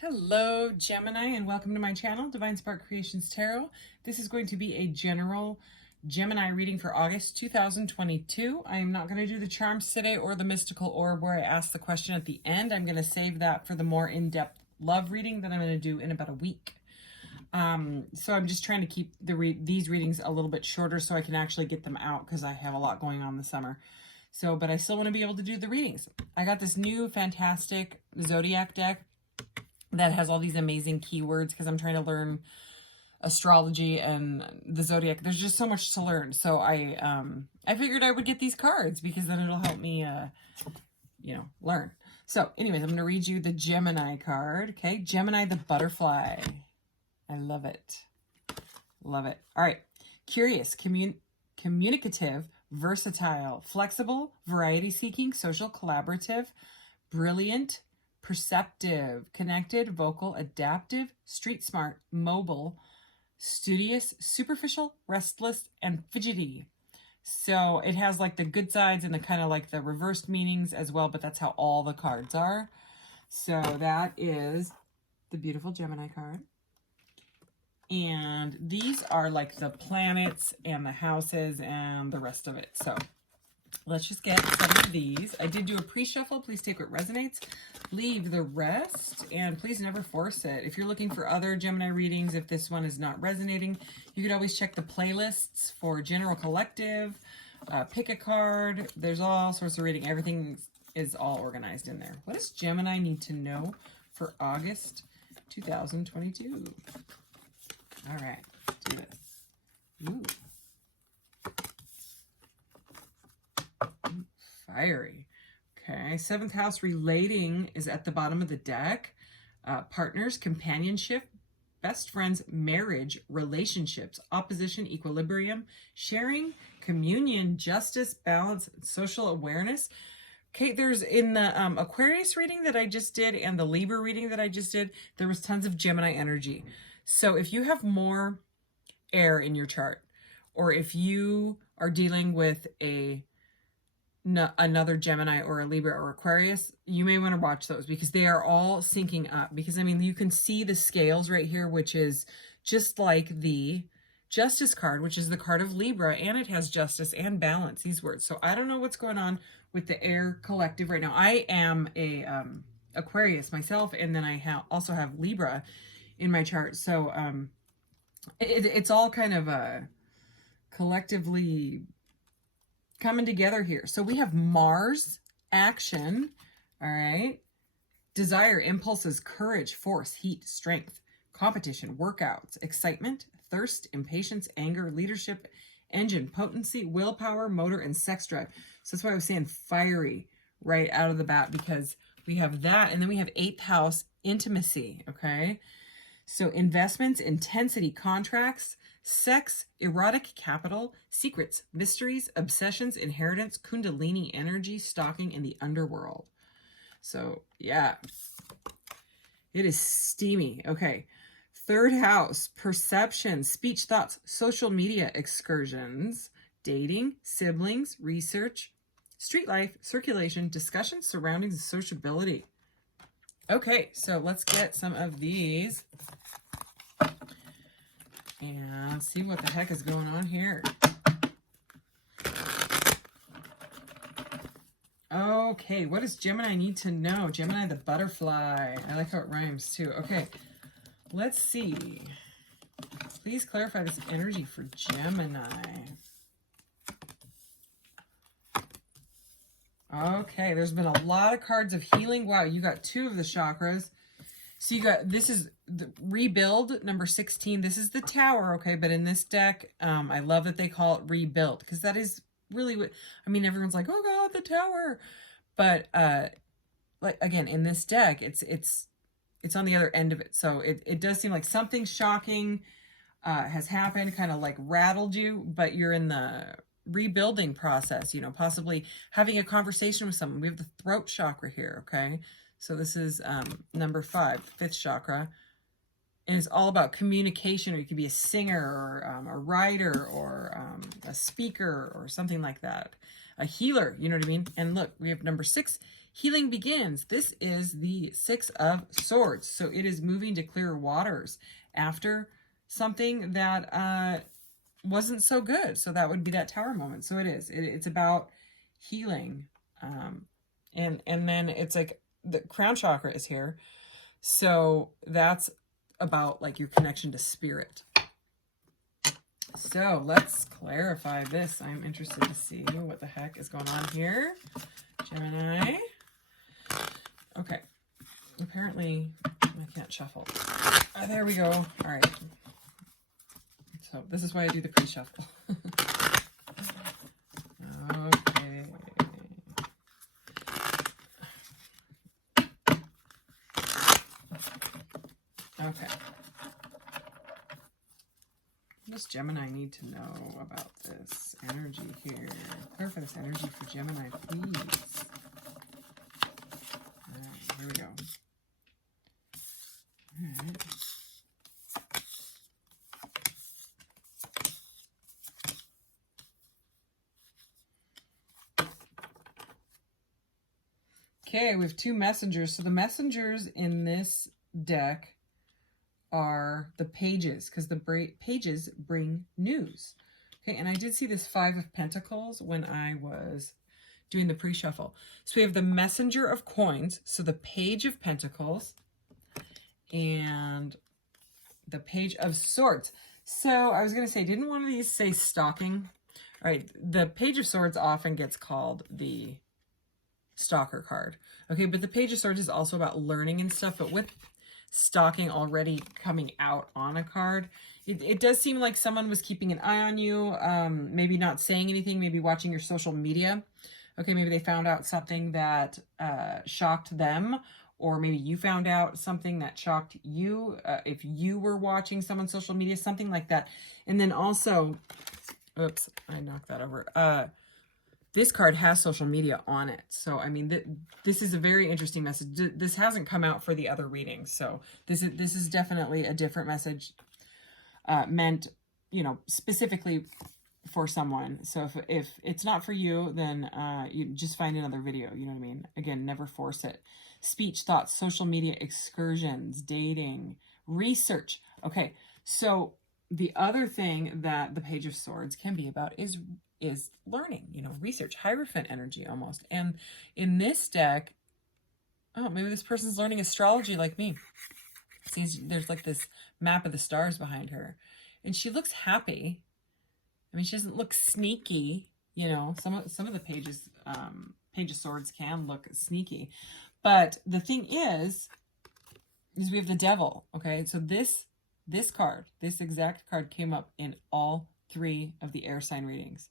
Hello, Gemini, and welcome to my channel, Divine Spark Creations Tarot. This is going to be a general Gemini reading for August 2022. I am not going to do the charms today or the mystical orb where I ask the question at the end. I'm going to save that for the more in-depth love reading that I'm going to do in about a week. So I'm just trying to keep these readings a little bit shorter so I can actually get them out because I have a lot going on this summer. So, but I still want to be able to do the readings. I got this new fantastic zodiac deck that has all these amazing keywords because I'm trying to learn astrology and the zodiac. There's just so much to learn. So I figured I would get these cards because then it'll help me, learn. So anyways, I'm going to read you the Gemini card. Okay. Gemini, the butterfly. I love it. Love it. All right. Curious, communicative, versatile, flexible, variety seeking, social, collaborative, brilliant, perceptive, connected, vocal, adaptive, street smart, mobile, studious, superficial, restless, and fidgety. So it has like the good sides and the kind of like the reversed meanings as well, but that's how all the cards are. So that is the beautiful Gemini card. And these are like the planets and the houses and the rest of it. So let's just get some of these. I did do a pre-shuffle. Please take what resonates. Leave the rest. And please never force it. If you're looking for other Gemini readings, if this one is not resonating, you could always check the playlists for General Collective. Pick a card. There's all sorts of reading. Everything is all organized in there. What does Gemini need to know for August 2022? All right. Let's do this. Ooh. Fiery. Okay, 7th house relating is at the bottom of the deck. Partners, companionship, best friends, marriage, relationships, opposition, equilibrium, sharing, communion, justice, balance, social awareness. Okay, there's in the Aquarius reading that I just did and the Libra reading that I just did, there was tons of Gemini energy. So if you have more air in your chart, or if you are dealing with another Gemini or a Libra or Aquarius, you may want to watch those because they are all syncing up. Because I mean, you can see the scales right here, which is just like the Justice card, which is the card of Libra, and it has justice and balance, these words. So I don't know what's going on with the air collective right now. I am a Aquarius myself, and then I also have Libra in my chart. So it's all kind of collectively coming together here. So we have Mars, action, all right, desire, impulses, courage, force, heat, strength, competition, workouts, excitement, thirst, impatience, anger, leadership, engine, potency, willpower, motor, and sex drive. So that's why I was saying fiery right out of the bat, because we have that, and then we have 8th house, intimacy, okay? So investments, intensity, contracts, sex, erotic capital, secrets, mysteries, obsessions, inheritance, kundalini energy, stalking, in the underworld. So yeah, it is steamy. Okay. 3rd house, perception, speech, thoughts, social media, excursions, dating, siblings, research, street life, circulation, discussion, surroundings, and sociability. Okay, so let's get some of these and see what the heck is going on here. Okay, what does Gemini need to know? Gemini, the butterfly. I like how it rhymes too. Okay, let's see. Please clarify this energy for Gemini. Okay, there's been a lot of cards of healing. Wow, you got 2 of the chakras. So you got, this is the rebuild, number 16. This is the tower, okay? But in this deck, I love that they call it rebuild, because that is really what, I mean, everyone's like, oh God, the tower. But like again, in this deck, it's on the other end of it. So it does seem like something shocking has happened, kind of like rattled you, but you're in the rebuilding process, you know, possibly having a conversation with someone. We have the throat chakra here, okay? So this is number 5, 5th chakra. And it's all about communication, or you could be a singer or a writer or a speaker or something like that. A healer, you know what I mean? And look, we have number 6, Healing begins. This is the Six of Swords. So it is moving to clearer waters after something that wasn't so good. So that would be that Tower moment. So it is. It's about healing. And then it's like the crown chakra is here. So that's about like your connection to spirit. So let's clarify this. I'm interested to see what the heck is going on here. Gemini. Okay. Apparently I can't shuffle. There we go. All right. So this is why I do the pre-shuffle. Okay. Okay. What does Gemini need to know about this energy here? Clarify this energy for Gemini, please. All right, here we go. All right. Okay, we have two messengers. So the messengers in this deck are the pages, because the pages bring news. Okay, and I did see this Five of Pentacles when I was doing the pre-shuffle. So we have the Messenger of Coins, so the Page of Pentacles, and the Page of Swords. So I was going to say, didn't one of these say stalking? All right, the Page of Swords often gets called the stalker card. Okay, but the Page of Swords is also about learning and stuff, but with stalking already coming out on a card, it does seem like someone was keeping an eye on you, maybe not saying anything, maybe watching your social media. Okay, maybe they found out something that shocked them, or maybe you found out something that shocked you if you were watching someone's social media, something like that. And then also, oops, I knocked that over. This card has social media on it. So, I mean, this is a very interesting message. This hasn't come out for the other readings. So this is definitely a different message meant, you know, specifically for someone. So if it's not for you, then you just find another video. You know what I mean? Again, never force it. Speech, thoughts, social media, excursions, dating, research. Okay, so the other thing that the Page of Swords can be about is learning, you know, research, Hierophant energy almost. And in this deck, oh, maybe this person's learning astrology like me. See, there's like this map of the stars behind her. And she looks happy. I mean, she doesn't look sneaky, you know. Some of the pages, Page of Swords can look sneaky. But the thing is we have the Devil, okay? So this card, this exact card came up in all three of the air sign readings.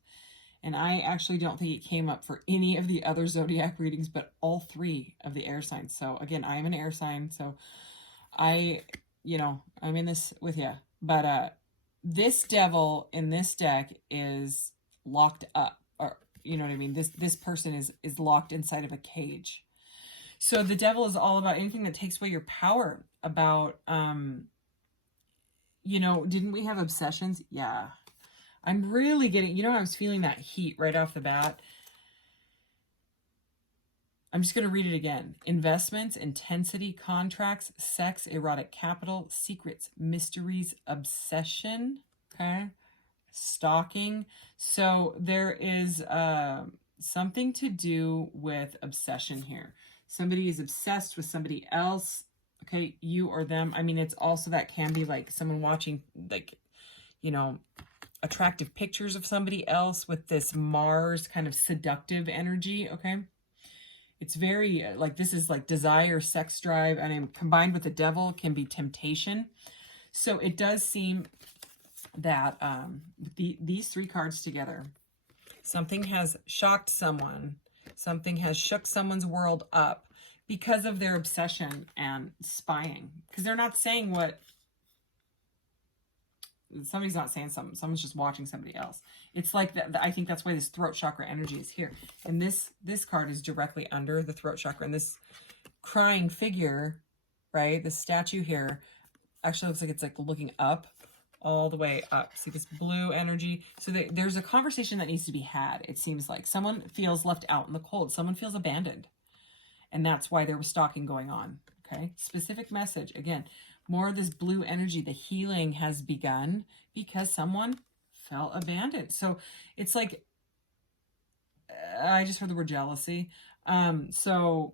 And I actually don't think it came up for any of the other zodiac readings, but all three of the air signs. So again, I am an air sign, so I'm in this with you. But this Devil in this deck is locked up, or you know what I mean? This person is locked inside of a cage. So the Devil is all about anything that takes away your power, about you know, didn't we have obsessions? Yeah. I'm really getting, you know, I was feeling that heat right off the bat. I'm just going to read it again. Investments, intensity, contracts, sex, erotic capital, secrets, mysteries, obsession, okay? Stalking. So there is something to do with obsession here. Somebody is obsessed with somebody else, okay? You or them. I mean, it's also that can be like someone watching, like, you know, attractive pictures of somebody else with this Mars kind of seductive energy, okay? It's very, like, this is like desire, sex drive, and combined with the Devil can be temptation. So it does seem that these three cards together, something has shocked someone, something has shook someone's world up because of their obsession and spying. Because they're not saying what, somebody's not saying something, someone's just watching somebody else. It's like that. I think that's why this throat chakra energy is here. And this card is directly under the throat chakra. And this crying figure, right, this statue here, actually looks like it's like looking up, all the way up. See this blue energy? So there's a conversation that needs to be had. It seems like someone feels left out in the cold. Someone feels abandoned. And that's why there was stalking going on. Okay. Specific message. Again, more of this blue energy. The healing has begun because someone felt abandoned. So it's like, I just heard the word jealousy. So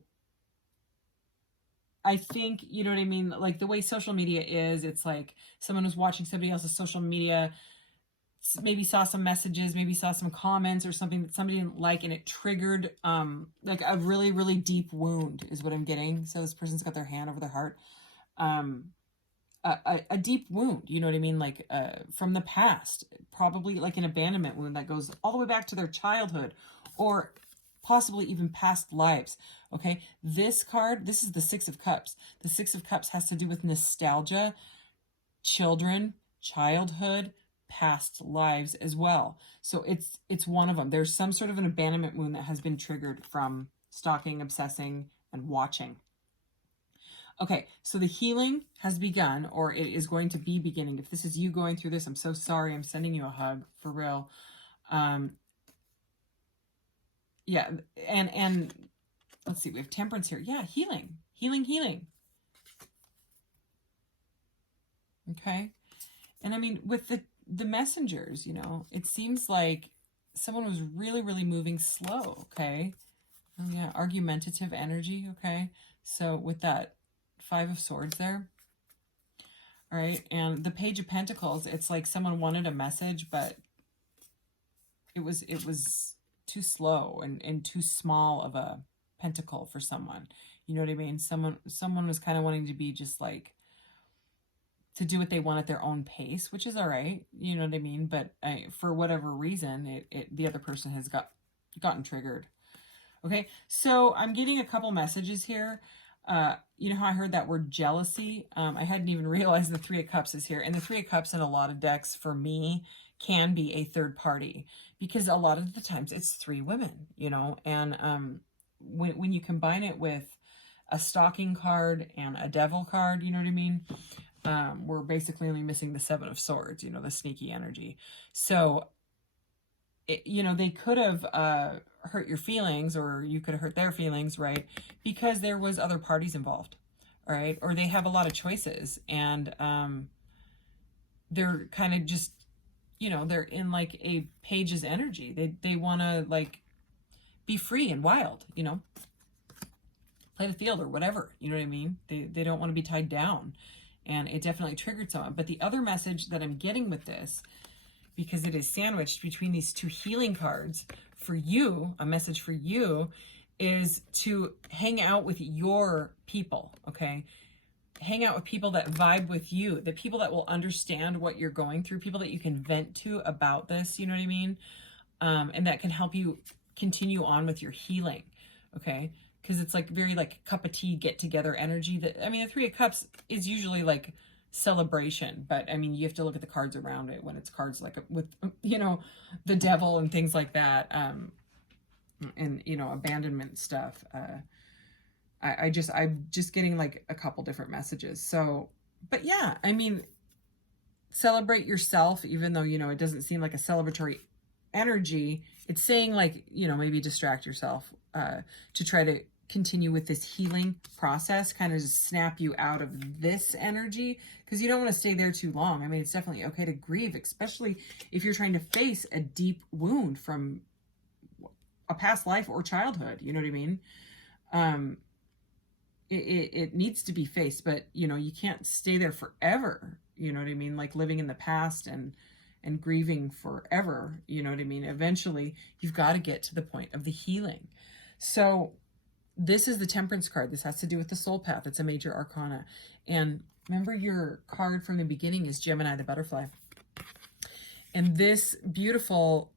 I think, you know what I mean? Like the way social media is, it's like someone was watching somebody else's social media, maybe saw some messages, maybe saw some comments or something that somebody didn't like, and it triggered like a really, really deep wound is what I'm getting. So this person's got their hand over their heart. A deep wound, you know what I mean? Like from the past, probably like an abandonment wound that goes all the way back to their childhood or possibly even past lives. Okay, this card, this is the Six of Cups. The Six of Cups has to do with nostalgia, children, childhood, past lives as well. So it's one of them. There's some sort of an abandonment wound that has been triggered from stalking, obsessing, and watching. Okay, so the healing has begun, or it is going to be beginning. If this is you going through this, I'm so sorry. I'm sending you a hug, for real. Yeah, and let's see, we have Temperance here. Yeah, healing, healing, healing. Okay, and I mean, with the messengers, you know, it seems like someone was really, really moving slow. Okay, oh yeah, argumentative energy. Okay, so with that Five of Swords there. All right, and the Page of Pentacles, it's like someone wanted a message, but it was too slow and too small of a pentacle for someone. You know what I mean? Someone was kind of wanting to be just like, to do what they want at their own pace, which is all right. You know what I mean? But for whatever reason, the other person has gotten triggered. Okay, so I'm getting a couple messages here. You know how I heard that word jealousy? I hadn't even realized the Three of Cups is here. And the Three of Cups in a lot of decks for me can be a third party, because a lot of the times it's three women, you know, and when you combine it with a stalking card and a devil card, you know what I mean? We're basically only missing the Seven of Swords, you know, the sneaky energy. So, you know, they could have hurt your feelings, or you could have hurt their feelings, right? Because there was other parties involved, all right? Or they have a lot of choices, and they're kind of just, you know, they're in like a page's energy. They want to like be free and wild, you know, play the field or whatever, you know what I mean? They don't want to be tied down, and it definitely triggered someone. But the other message that I'm getting with this, because it is sandwiched between these two healing cards, for you, a message for you is to hang out with your people, okay? Hang out with people that vibe with you, the people that will understand what you're going through, people that you can vent to about this, you know what I mean? And that can help you continue on with your healing, okay? Because it's like very like cup of tea, get together energy. That, I mean, the Three of Cups is usually like celebration, but I mean, you have to look at the cards around it when it's cards like with, you know, the devil and things like that, and, you know, abandonment stuff. I'm just getting like a couple different messages. So, but yeah, I mean, celebrate yourself, even though, you know, it doesn't seem like a celebratory energy. It's saying like, you know, maybe distract yourself to try to continue with this healing process, kind of just snap you out of this energy, because you don't want to stay there too long. I mean, it's definitely okay to grieve, especially if you're trying to face a deep wound from a past life or childhood, you know what I mean? It needs to be faced, but you know, you can't stay there forever, you know what I mean? Like living in the past and grieving forever, you know what I mean? Eventually you've got to get to the point of the healing. So this is the Temperance card. This has to do with the soul path. It's a major arcana. And remember, your card from the beginning is Gemini, the butterfly. And this beautiful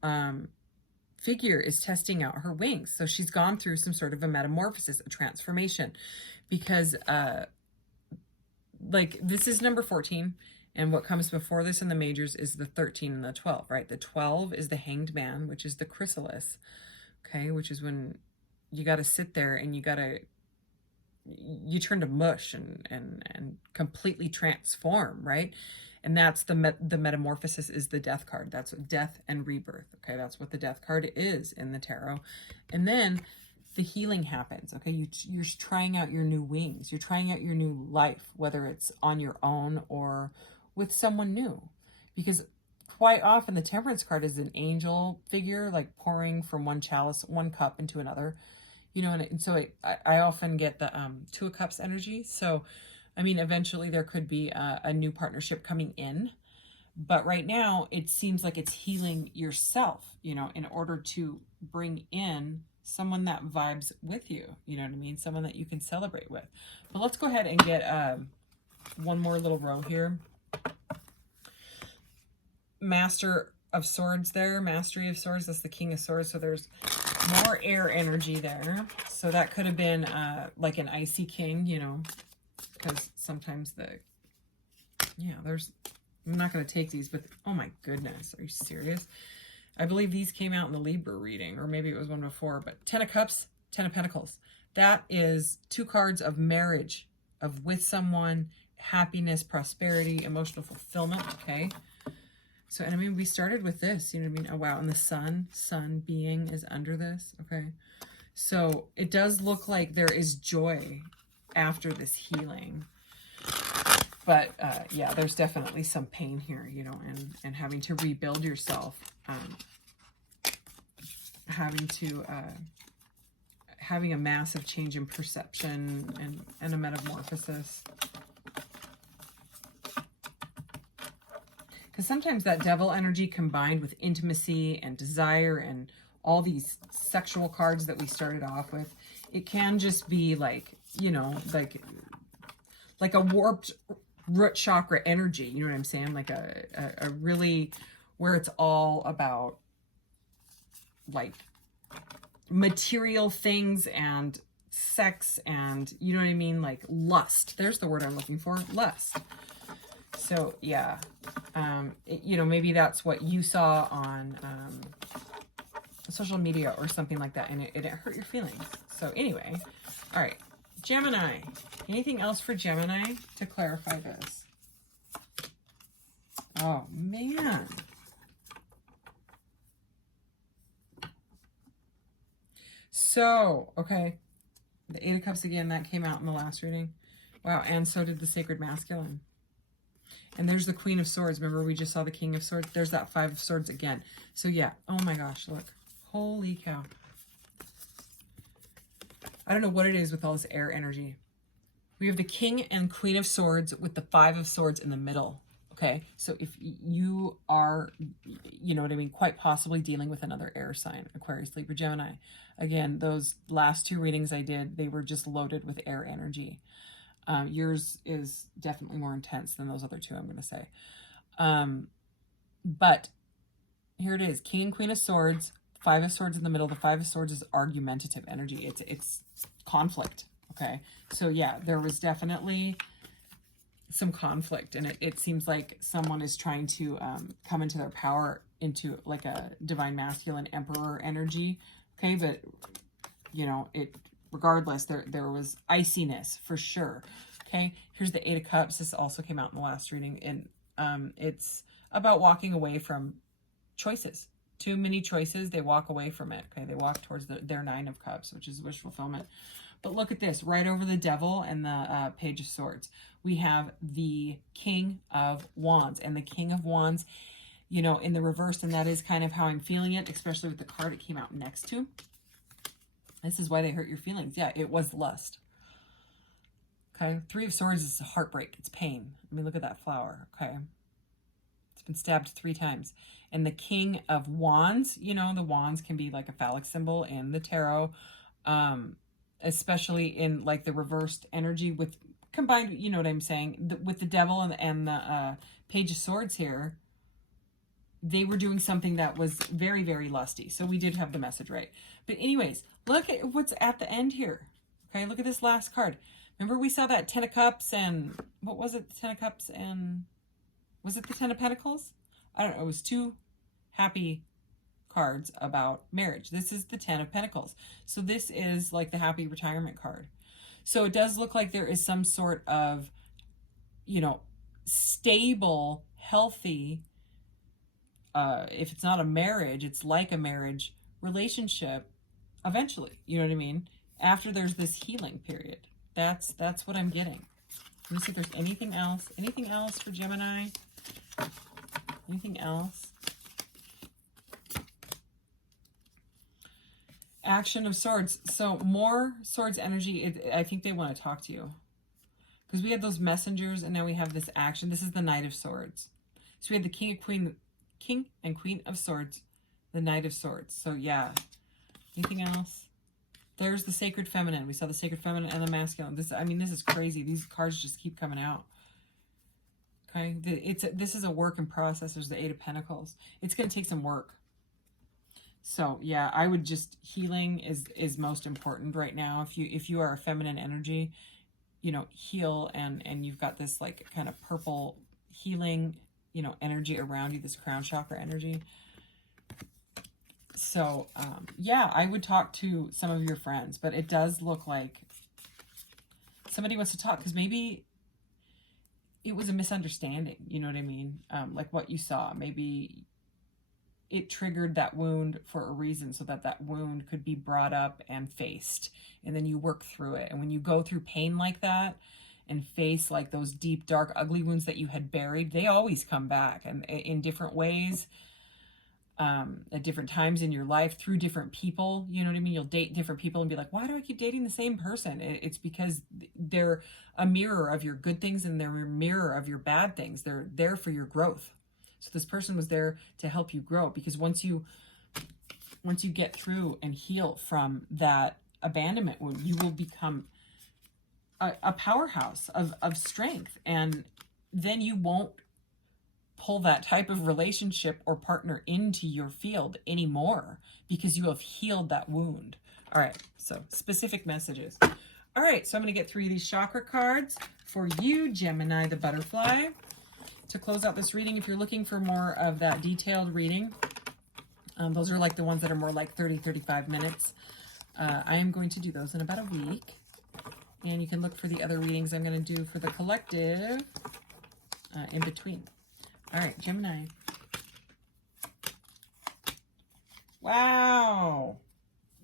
figure is testing out her wings. So she's gone through some sort of a metamorphosis, a transformation, because like this is number 14. And what comes before this in the majors is the 13 and the 12, right? The 12 is the Hanged Man, which is the chrysalis, okay? Which is when you got to sit there and you turn to mush and completely transform, right? And that's the metamorphosis is the Death card. That's death and rebirth, okay? That's what the Death card is in the tarot. And then the healing happens, okay? You're trying out your new wings. You're trying out your new life, whether it's on your own or with someone new. Because quite often the Temperance card is an angel figure, like pouring from one chalice, one cup into another, you know, and so I often get the Two of Cups energy. So, I mean, eventually there could be a new partnership coming in. But right now, it seems like it's healing yourself, you know, in order to bring in someone that vibes with you, you know what I mean? Someone that you can celebrate with. But let's go ahead and get one more little row here. Master of Swords there, Mastery of Swords, that's the King of Swords. So there's more air energy there. So that could have been like an icy king, you know, because sometimes I'm not going to take these, but oh my goodness, are you serious? I believe these came out in the Libra reading, or maybe it was one before, but 10 of Cups, 10 of Pentacles. That is 2 cards of marriage, of with someone, happiness, prosperity, emotional fulfillment, okay? So, and I mean, we started with this, you know what I mean? Oh, wow, and the sun being is under this, okay? So it does look like there is joy after this healing. But yeah, there's definitely some pain here, you know, and having to rebuild yourself, having a massive change in perception and a metamorphosis. Because sometimes that devil energy combined with intimacy and desire and all these sexual cards that we started off with, it can just be like, you know, like a warped root chakra energy, you know what I'm saying? Like a really, where it's all about like material things and sex and, you know what I mean? Like lust. There's the word I'm looking for, lust. So yeah, you know, maybe that's what you saw on social media or something like that, and it hurt your feelings. So anyway, all right. Gemini. Anything else for Gemini to clarify this? Oh, man. So, okay. The 8 of Cups again, that came out in the last reading. Wow, and so did the Sacred Masculine. And there's the Queen of Swords. Remember, we just saw the King of Swords? There's that 5 of Swords again. So, yeah. Oh, my gosh, look. Holy cow. I don't know what it is with all this air energy. We have the King and Queen of Swords with the 5 of Swords in the middle. Okay, so if you are, you know what I mean, quite possibly dealing with another air sign, Aquarius, Libra, Gemini. Again, those last 2 readings I did, they were just loaded with air energy. Yours is definitely more intense than those other 2, I'm going to say. But here it is, King and Queen of Swords, 5 of Swords in the middle. The 5 of Swords is argumentative energy. It's conflict, okay? So yeah, there was definitely some conflict, and it seems like someone is trying to come into their power, into like a divine masculine emperor energy, okay? But, you know, regardless, there was iciness for sure, okay? Here's the 8 of Cups. This also came out in the last reading, and it's about walking away from choices. Too many choices, they walk away from it, okay? They walk towards their 9 of Cups, which is wish fulfillment. But look at this, right over the Devil and the Page of Swords, we have the King of Wands. And the King of Wands, you know, in the reverse, and that is kind of how I'm feeling it, especially with the card it came out next to. This is why they hurt your feelings. Yeah, it was lust. Okay, 3 of Swords is heartbreak, it's pain. I mean, look at that flower, okay? It's been stabbed 3 times. And the King of Wands, you know, the wands can be like a phallic symbol in the tarot, especially in like the reversed energy with combined, you know what I'm saying, with the Devil and the Page of Swords here. They were doing something that was very, very lusty. So we did have the message right. But anyways, look at what's at the end here. Okay, look at this last card. Remember we saw that 10 of Cups and, what was it, the 10 of Cups and, was it the 10 of Pentacles? I don't know, it was 2 happy cards about marriage. This is the 10 of Pentacles. So this is like the happy retirement card. So it does look like there is some sort of, you know, stable, healthy, if it's not a marriage, it's like a marriage relationship eventually. You know what I mean? After there's this healing period. That's what I'm getting. Let me see if there's anything else. Anything else for Gemini? Anything else? Action of Swords. So more Swords energy. I think they want to talk to you. Because we had those messengers and now we have this action. This is the Knight of Swords. So we had the King and Queen of Swords. The Knight of Swords. So yeah. Anything else? There's the Sacred Feminine. We saw the Sacred Feminine and the Masculine. This is crazy. These cards just keep coming out. Okay. This is a work in process. There's the Eight of Pentacles. It's going to take some work. So yeah, I would just, healing is most important right now. If you are a feminine energy, you know, heal, and you've got this like kind of purple healing, you know, energy around you, this crown chakra energy. So yeah, I would talk to some of your friends, but it does look like somebody wants to talk, because maybe it was a misunderstanding, you know what I mean? Like what you saw, maybe it triggered that wound for a reason, so that wound could be brought up and faced, and then you work through it. And when you go through pain like that and face like those deep, dark, ugly wounds that you had buried, they always come back, and in different ways, at different times in your life, through different people. You know what I mean? You'll date different people and be like, why do I keep dating the same person? It's because they're a mirror of your good things and they're a mirror of your bad things. They're there for your growth. So this person was there to help you grow, because once you get through and heal from that abandonment wound, you will become a powerhouse of strength. And then you won't pull that type of relationship or partner into your field anymore, because you have healed that wound. All right, so specific messages. All right, so I'm going to get 3 of these chakra cards for you, Gemini the butterfly, to close out this reading. If you're looking for more of that detailed reading, those are like the ones that are more like 30-35 minutes. I am going to do those in about a week, and you can look for the other readings I'm going to do for the collective in between. All right, Gemini. Wow.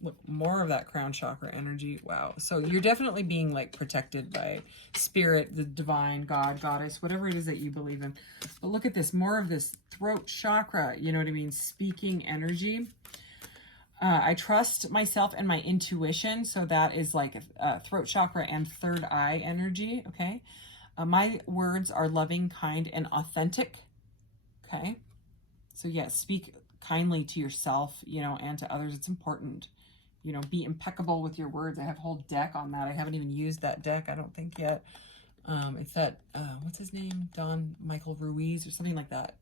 Look, more of that crown chakra energy. Wow. So you're definitely being like protected by spirit, the divine, God, goddess, whatever it is that you believe in. But look at this, more of this throat chakra, you know what I mean? Speaking energy. I trust myself and my intuition. So that is like throat chakra and third eye energy. Okay. My words are loving, kind, and authentic. Okay. So yes, speak kindly to yourself, you know, and to others. It's important. You know, be impeccable with your words. I have a whole deck on that. I haven't even used that deck, I don't think, yet. It's that, what's his name? Don Michael Ruiz or something like that.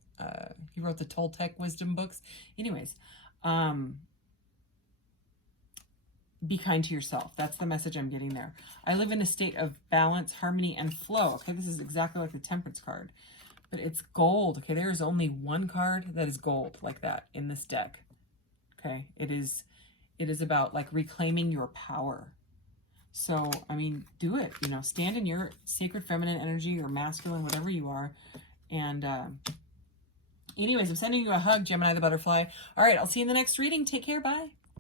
He wrote the Toltec wisdom books. Anyways, be kind to yourself. That's the message I'm getting there. I live in a state of balance, harmony, and flow. Okay, this is exactly like the Temperance card. But it's gold. Okay, there is only one card that is gold like that in this deck. Okay, it is about like reclaiming your power. So, I mean, do it. You know, stand in your sacred feminine energy or masculine, whatever you are. And anyways, I'm sending you a hug, Gemini the butterfly. All right, I'll see you in the next reading. Take care. Bye.